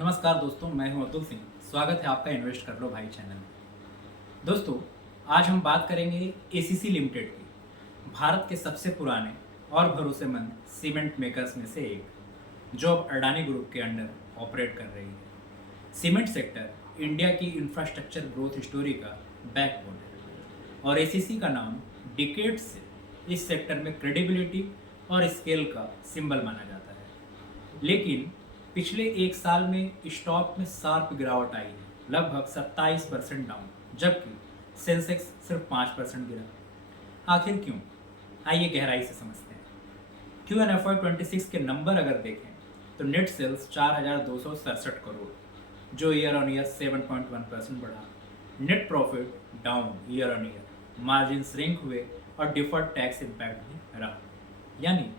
नमस्कार दोस्तों, मैं हूं अतुल सिंह। स्वागत है आपका इन्वेस्ट कर लो भाई चैनल में। दोस्तों, आज हम बात करेंगे एसीसी लिमिटेड की, भारत के सबसे पुराने और भरोसेमंद सीमेंट मेकर्स में से एक, जो अब अडानी ग्रुप के अंडर ऑपरेट कर रही है। सीमेंट सेक्टर इंडिया की इंफ्रास्ट्रक्चर ग्रोथ स्टोरी का बैकबोन है और एसीसी का नाम डिकेड्स से इस सेक्टर में क्रेडिबिलिटी और स्केल का सिंबल माना जाता है। लेकिन पिछले एक साल में स्टॉक में शार्प गिरावट आई है, लगभग 27% डाउन, जबकि सेंसेक्स सिर्फ 5% गिरा। आखिर क्यों? आइए गहराई से समझते हैं। क्यू एन एफ 26 के नंबर अगर देखें तो नेट सेल्स 4,267 करोड़, जो ईयर ऑन ईयर 7.1% बढ़ा। Net profit down year on year, margin shrink हुए और डिफर्ड टैक्स इम्पैक्ट भी रहा। यानी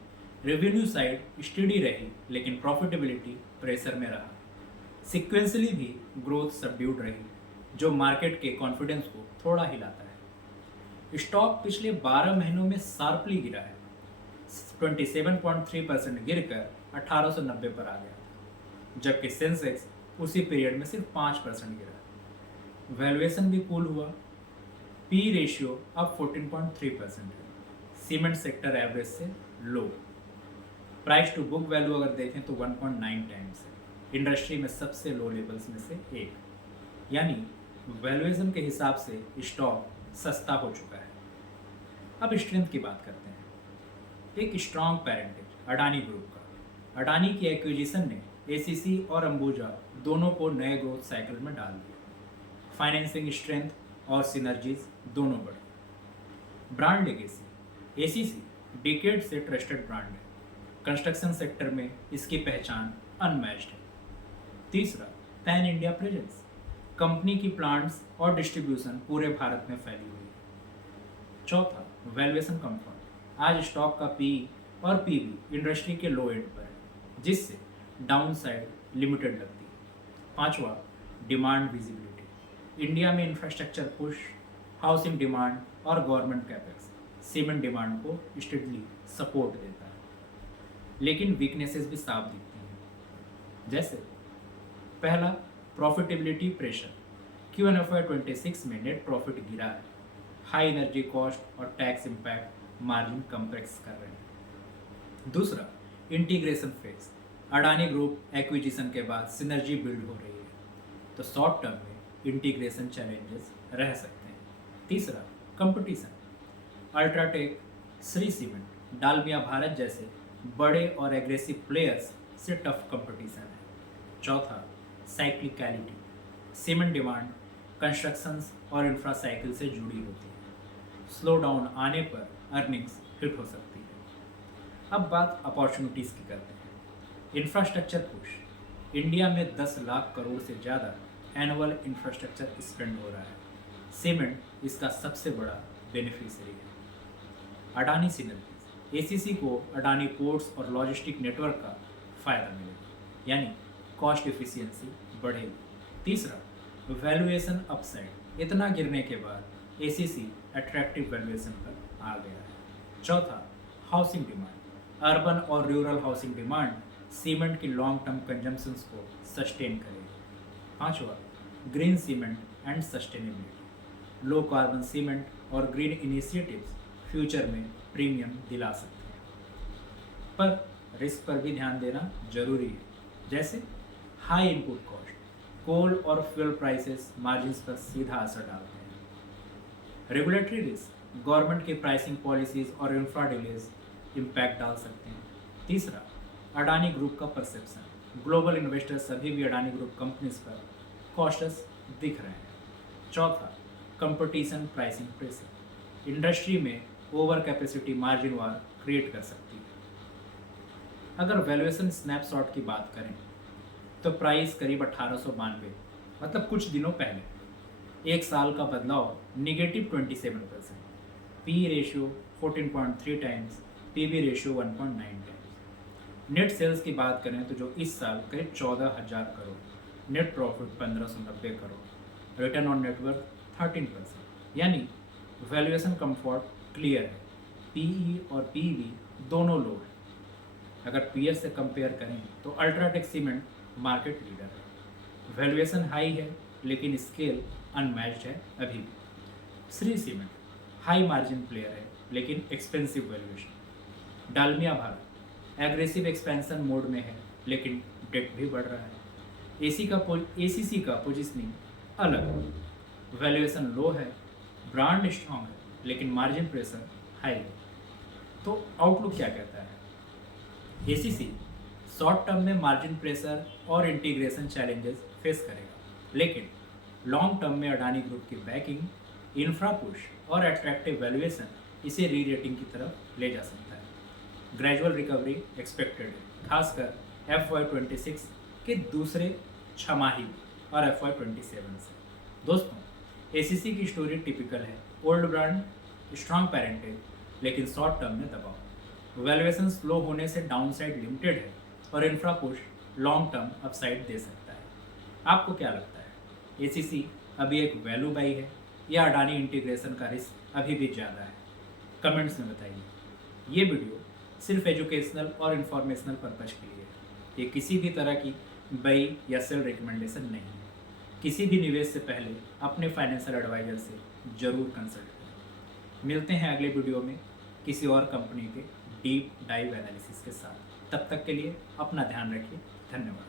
रेवेन्यू साइड स्टेडी रही लेकिन प्रॉफिटेबिलिटी प्रेशर में रहा। सिक्वेंसली भी ग्रोथ सबड्यूड रही, जो मार्केट के कॉन्फिडेंस को थोड़ा हिलाता है। स्टॉक पिछले 12 महीनों में शार्पली गिरा है, 27.3% गिरकर 1890 पर आ गया, जबकि सेंसेक्स उसी पीरियड में सिर्फ 5% गिरा। वैल्यूएशन भी कूल हुआ। पी रेशियो अब 14.3% है, सीमेंट सेक्टर एवरेज से लो। प्राइस टू बुक वैल्यू अगर देखें तो 1.9 टाइम्स है, इंडस्ट्री में सबसे लो लेवल्स में से एक। यानी वैल्यूएशन के हिसाब से स्टॉक सस्ता हो चुका है। अब स्ट्रेंथ की बात करते हैं। एक स्ट्रॉन्ग पेरेंटेज अडानी ग्रुप का। अडानी की एक्विजिशन ने एसीसी और अंबुजा दोनों को नए ग्रोथ साइकिल में डाल दिया। फाइनेंसिंग स्ट्रेंथ और सिनर्जीज दोनों बढ़े। Brand legacy. एसीसी डिकेड से ट्रस्टेड ब्रांड है, कंस्ट्रक्शन सेक्टर में इसकी पहचान अनमैच्ड है। तीसरा, पैन इंडिया प्रेजेंस। कंपनी की प्लांट्स और डिस्ट्रीब्यूशन पूरे भारत में फैली हुई है। चौथा, वैल्यूएशन कंफर्ट। आज स्टॉक का पी और पीबी इंडस्ट्री के लो एंड पर है, जिससे डाउन साइड लिमिटेड लगती है। पांचवा, डिमांड विजिबिलिटी। इंडिया में इंफ्रास्ट्रक्चर पुश, हाउसिंग डिमांड और गवर्नमेंट कैपेक्स सीमेंट डिमांड को स्टेडली सपोर्ट देता है। लेकिन वीकनेसेस भी साफ दिखती हैं। जैसे पहला, profitability pressure. Q N F 26 में नेट प्रॉफिट गिरा है। हाई एनर्जी कॉस्ट और टैक्स इम्पैक्ट मार्जिन कंप्रेस कर रहे हैं। दूसरा, integration phase. Adani group acquisition के बाद सिनर्जी बिल्ड हो रही है, तो शॉर्ट टर्म में इंटीग्रेशन चैलेंजेस रह सकते हैं। तीसरा, competition. UltraTech, Shree cement, Dalmia Bharat जैसे बड़े और एग्रेसिव प्लेयर्स से टफ कंपटीशन है। चौथा, साइक्लिकलिटी। सीमेंट डिमांड कंस्ट्रक्शंस और इंफ्रा साइकिल से जुड़ी होती है। स्लो डाउन आने पर अर्निंग्स हिट हो सकती है। अब बात अपॉर्चुनिटीज़ की करते हैं। Infrastructure push. इंडिया में 10 लाख करोड़ से ज़्यादा एनुअल इंफ्रास्ट्रक्चर स्पेंड हो रहा है। सीमेंट इसका सबसे बड़ा बेनिफिशियरी है। अडानी सिनर्जीज। एसीसी को अडानी पोर्ट्स और लॉजिस्टिक नेटवर्क का फायदा मिलेगा, यानी कॉस्ट एफिशिएंसी बढ़ेगी। तीसरा, वैल्यूएशन अपसाइड। इतना गिरने के बाद एसीसी अट्रैक्टिव वैल्यूएशन पर आ गया है। चौथा, हाउसिंग डिमांड। अर्बन और रूरल हाउसिंग डिमांड सीमेंट की लॉन्ग टर्म कंजम्पशंस को सस्टेन करेगी। पांचवा, green cement and sustainability. Low carbon cement और ग्रीन इनिशिएटिव्स फ्यूचर में प्रीमियम दिला सकते हैं, पर रिस्क पर भी ध्यान देना जरूरी है। जैसे हाई इनपुट कॉस्ट, कोल और फ्यूल प्राइसेस मार्जिन्स पर सीधा असर डालते हैं। रेगुलेटरी रिस्क, गवर्नमेंट की प्राइसिंग पॉलिसीज और इंफ्रा डिलेज इम्पैक्ट डाल सकते हैं। तीसरा, अडानी ग्रुप का परसेप्शन। ग्लोबल इन्वेस्टर्स अभी भी अडानी ग्रुप कंपनीज पर कॉशियस दिख रहे हैं। चौथा, कंपटीशन प्राइसिंग प्रेशर। इंडस्ट्री में ओवर कैपेसिटी मार्जिन वार क्रिएट कर सकती है। अगर वैल्यूएशन स्नैपशॉट की बात करें तो प्राइस करीब 1892, मतलब कुछ दिनों पहले। एक साल का बदलाव -27%। P ratio 14.3 times, PB ratio 1.9 times. Net sales की बात करें तो जो इस साल करीब 14,000 crore, net profit 1590 crore, return on net worth 13%। यानी वैल्यूएशन कंफर्ट क्लियर है। पीई और पीवी दोनों लो हैं। अगर पीएस से कंपेयर करें तो अल्ट्राटेक सीमेंट मार्केट लीडर है। वैल्यूएशन हाई है लेकिन स्केल अनमैच्ड है अभी भी। Shree cement high margin player है लेकिन expensive valuation. Dalmia Bharat aggressive expansion mode में है लेकिन डेट भी बढ़ रहा है। एसीसी का पोजिशनिंग अलग, वैल्यूएशन लो है, ब्रांड स्ट्रॉन्ग है लेकिन मार्जिन प्रेशर हाई है। तो आउटलुक क्या कहता है? एसीसी शॉर्ट टर्म में मार्जिन प्रेशर और इंटीग्रेशन चैलेंजेस फेस करेगा, लेकिन लॉन्ग टर्म में अडानी ग्रुप की बैकिंग, इंफ्रा पुश और अट्रैक्टिव वैल्यूएशन इसे री रेटिंग की तरफ ले जा सकता है। ग्रेजुअल रिकवरी एक्सपेक्टेड है, खासकर FY26 के दूसरे छमाही और FY27 से। दोस्तों, एसीसी की स्टोरी टिपिकल है, ओल्ड ब्रांड, स्ट्रॉन्ग पेरेंटेज लेकिन शॉर्ट टर्म में दबाव, वैल्यूएशन स्लो होने से डाउनसाइड लिमिटेड है और infra push long term upside दे सकता है। आपको क्या लगता है, एसीसी अभी एक वैल्यू बाई है या अडानी इंटीग्रेशन का रिस्क अभी भी ज़्यादा है? कमेंट्स में बताइए। ये वीडियो सिर्फ एजुकेशनल और इन्फॉर्मेशनल पर्पज़ के लिए है, ये किसी भी तरह की बाई या सेल रिकमेंडेशन नहीं है। किसी भी निवेश से पहले अपने फाइनेंशियल एडवाइजर से ज़रूर कंसल्ट करें। मिलते हैं अगले वीडियो में किसी और कंपनी के डीप डाइव एनालिसिस के साथ। तब तक के लिए अपना ध्यान रखिए। धन्यवाद।